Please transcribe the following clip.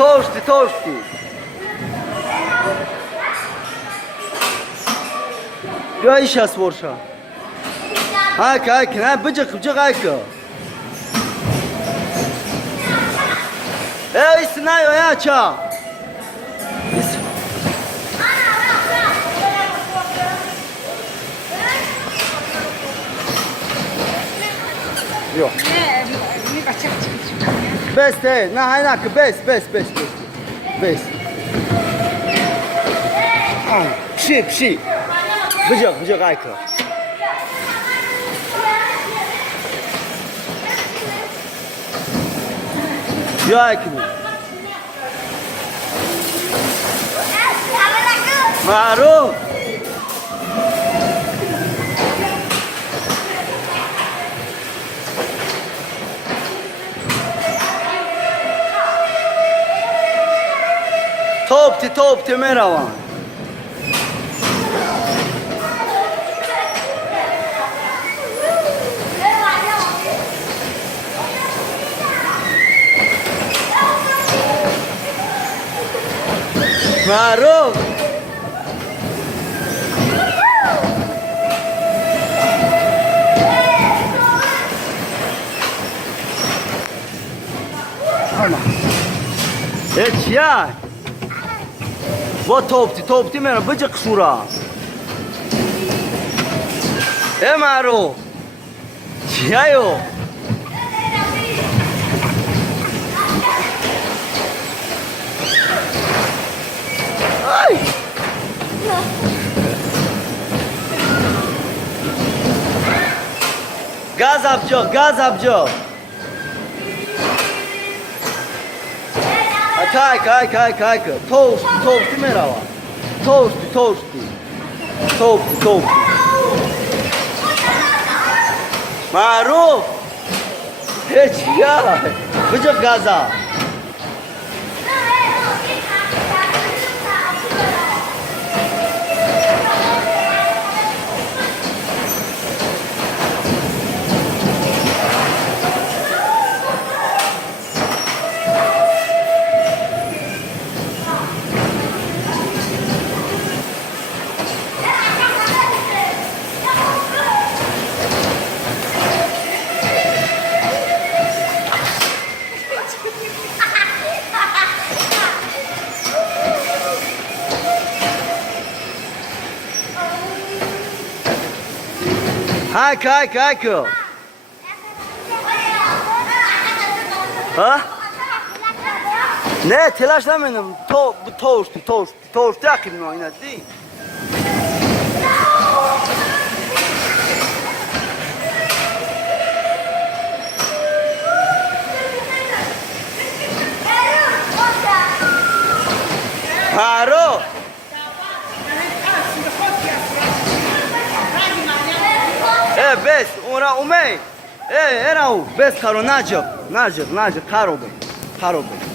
Tosti, tosti. بیا ایش از ورشا هاک هاک نه بجق بجق هاک ای سنایو یا چا Yok. Bes değil. Ne haynak bes. Bes. Pişi. Bıcak aykı. Yo aykı mı? Maru. Topti merhaba. Maruf. Tamam. Evet ya. Bu topti merhaba bıcık şura. Maruf. Ya yo. Ay. Gaz yapacak. Kay. Tosti merhaba. Tosti. Maruf. Hiç ya. Bıcık gaza. Hak. Ha? Ne telaşlanmayın. Tost yakın oynadı değil. Haro. Bes, ora umey. Era o bes karo najo, karo be.